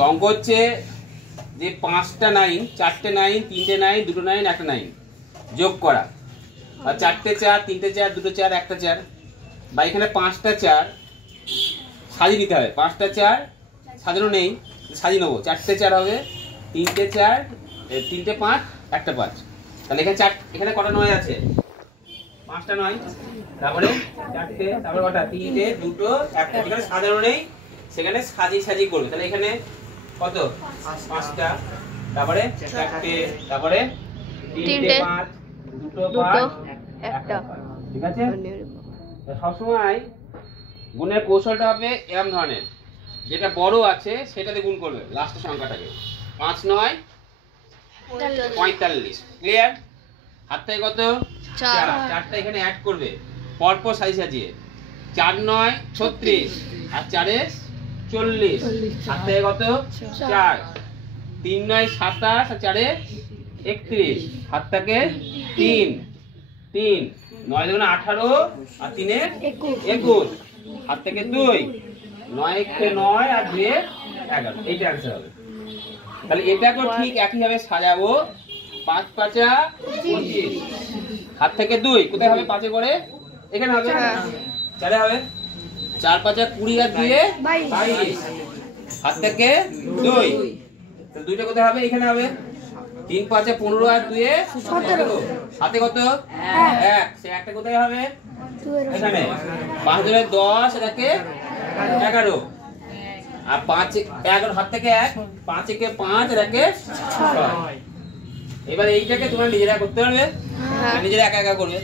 তো অঙ্ক হচ্ছে যে 5টা 9, 4টে 9, 3টে 9, 2টো 9, একটা 9 যোগ করা, আর 4টে 4, 3টে 4, 2টো 4, একটা 4, বা এখানে 5টা 4 সাজিয়ে নিতে হবে। 5টা 4 সাজানো নেই, সাজিয়ে নেবো। 4টে 4 হবে, 3টে 4, 3টে 5, একটা 5। তাহলে এখানে এখানে কটা 9 আছে? 5টা 9, তারপরে 4টে, তারপরে কটা? 3টে, 2টো, একটা। যেখানে সাজানো নেই সেখানে সাজিয়ে সাজিয়ে করবে। তাহলে এখানে কত? 5টা, তারপরে 4টে, তারপরে 3টে 5, 2টো 5, একটা 5। ঠিক আছে? সবসময় গুণের কৌশলটা হবে এরকম ধরনের, যেটা বড় আছে সেটাতে গুণ করবে লাস্টের সংখ্যাটাকে। 5 9 45। ক্লিয়ার? হাত থেকে কত? 4। 4টা এখানে অ্যাড করবে পরপর সাজিয়ে সাজিয়ে। 4 9 36 আর 4 40। হাত থেকে কত? 4। 3 9 27 আর 4 31। হাত থেকে 3 3 9 2 18 আর 3 21। হাত থেকে 2 9 1 9 আর 2 11। এইটা आंसर হবে। তাহলে এটাকেও ঠিক একই ভাবে সাজাবো। 5 5 25। হাত থেকে 2 কোথায় হবে? 5 এর পরে এখানে হবে, 4 এ হবে। 4 5 20 আর 2 22। হাত থেকে 2, তাহলে 2টা কোথায় হবে? এখানে হবে। 3 5 15 আর 2 17। হাতে কত? 1। সে একটা কোথায় হবে? এখানে। 5 2 10 এটাকে 11। আর 5 11 হাত থেকে 1, 5 1 5 এটাকে 6। এবার এইটাকে তোমরা নিজেরা করতে পারবে, নিজেরা একা একা করবে।